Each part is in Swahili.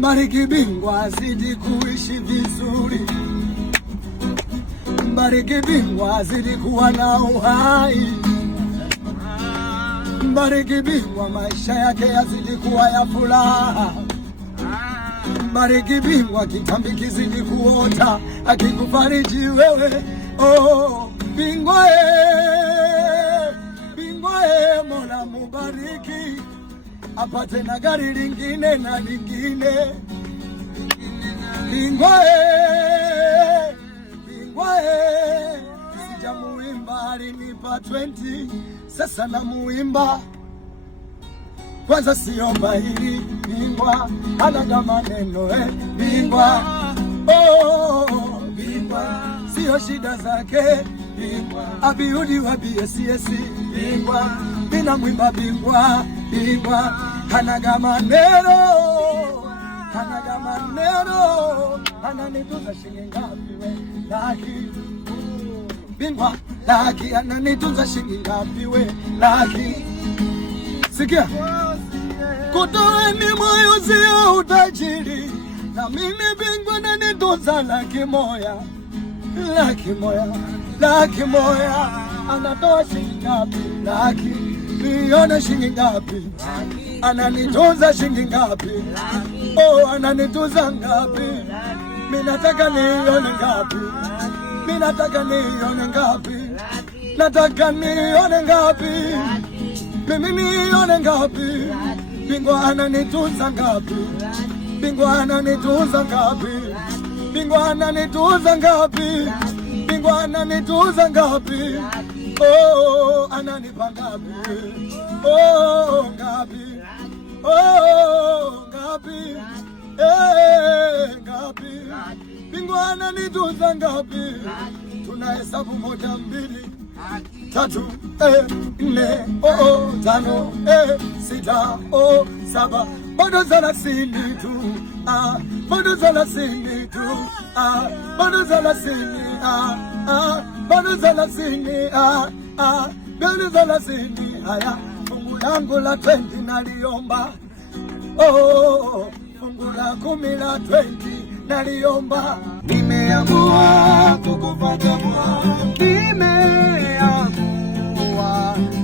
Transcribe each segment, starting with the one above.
Mbariki bingwa azidi kuishi vizuri, mbariki bingwa azidi kuwa na uhai, mbariki bingwa maisha yake yazidi kuwa ya furaha, mbariki bingwa kitambi kizidi kuota akikufariji wewe. Oh, bingwa Mola mubariki, apate na gari lingine na lingine. Bingwa sijamuimba alinipa 20, sasa namuimba. Kwanza siomba hili, bingwa hana maneno bingwa. Oh, bingwa sio shida zake, bingwa abiudi wa BSS, bingwa mina mwimba bingwa. Bingwa hana maneno, ananitunza shilingi ngapi we laki? Bingwa laki ananitunza shilingi ngapi we laki? Sikia, kutoeni moyo sio utajiri, na mimi bingwa ananitunza laki moya, anatoa shilingi ngapi laki? Nione shilingi ngapi ananitunza shilingi ngapi? Oh, ananitunza ngapi? Mimi nataka nione ngapi? Nataka nione ngapi? Mimi nione ngapi? Bingwa ananitunza ngapi? Bingwa ananitunza ngapi? Oh, ananipa ngapi? Oh, ngapi? Ngapi? Bingwa ananitunza ngapi? Tunahesabu 1, 2, 3, 4, 5, 6, 7, bado 30 tu. Bado 30 tu. Bado 30. Haya, fungu langu la 20 naliomba. Oh, fungu la 10 la 20 naliomba. Nimeamua kukufuata Bwana,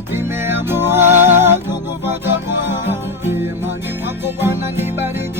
nimeamua kukufuata Bwana. Imani mwako Bwana nibariki.